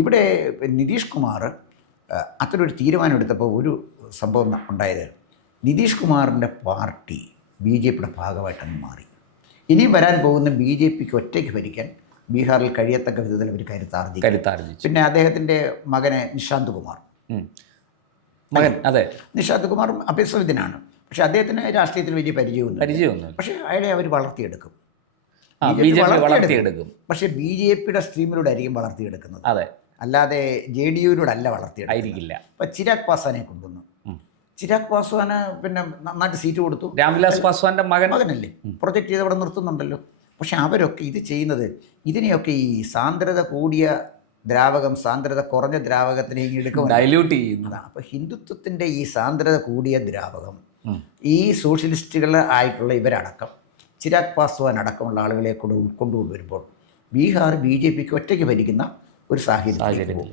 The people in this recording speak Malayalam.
ഇവിടെ നിതീഷ് കുമാർ അത്തരൊരു തീരുമാനമെടുത്തപ്പോൾ ഒരു സംഭവം ഉണ്ടായത്, നിതീഷ് കുമാറിൻ്റെ പാർട്ടി BJPയുടെ ഭാഗമായിട്ടങ്ങ് മാറി. ഇനിയും വരാൻ പോകുന്ന BJPക്ക് ഒറ്റയ്ക്ക് ഭരിക്കാൻ ബീഹാറിൽ കഴിയത്തക്ക വിധത്തിൽ അവർ കരുത്താർജിച്ചു. പിന്നെ അദ്ദേഹത്തിൻ്റെ മകനെ നിശാന്ത് കുമാർ, നിശാന്ത് കുമാർ അഭ്യസ്തവിദ്യനാണ്. പക്ഷേ അദ്ദേഹത്തിന് രാഷ്ട്രീയത്തിൽ വലിയ പരിചയമൊന്നും. പക്ഷേ അയാളെ അവർ വളർത്തിയെടുക്കും. പക്ഷേ BJPയുടെ സ്ട്രീമിലൂടെ ആയിരിക്കും വളർത്തിയെടുക്കുന്നത്, അല്ലാതെ JDUവിലൂടെ അല്ല വളർത്തിയെടുക്കില്ല. ഇപ്പം ചിരാഗ് പാസ്വാനെ കൊണ്ടുവന്നു. ചിരാഗ് പാസ്വാന് പിന്നെ നന്നായിട്ട് സീറ്റ് കൊടുത്തു. രാംവിലാസ് പാസ്വാന്റെ മകനല്ലേ പ്രൊജക്റ്റ് ചെയ്ത് അവിടെ നിർത്തുന്നുണ്ടല്ലോ. പക്ഷെ അവരൊക്കെ ഇത് ചെയ്യുന്നത്, ഇതിനെയൊക്കെ ഈ സാന്ദ്രത കൂടിയ ദ്രാവകം സാന്ദ്രത കുറഞ്ഞ ദ്രാവകത്തിനെ എടുക്കും, ഡൈല്യൂട്ട് ചെയ്യുന്നു. അപ്പോൾ ഹിന്ദുത്വത്തിൻ്റെ ഈ സാന്ദ്രത കൂടിയ ദ്രാവകം ഈ സോഷ്യലിസ്റ്റുകൾ ആയിട്ടുള്ള ഇവരടക്കം, ചിരാഗ് പാസ്വാൻ അടക്കമുള്ള ആളുകളെ കൊണ്ടുവരുമ്പോൾ ബീഹാർ BJPക്ക് ഒറ്റയ്ക്ക് ഭരിക്കുന്ന ഒരു സാഹചര്യം.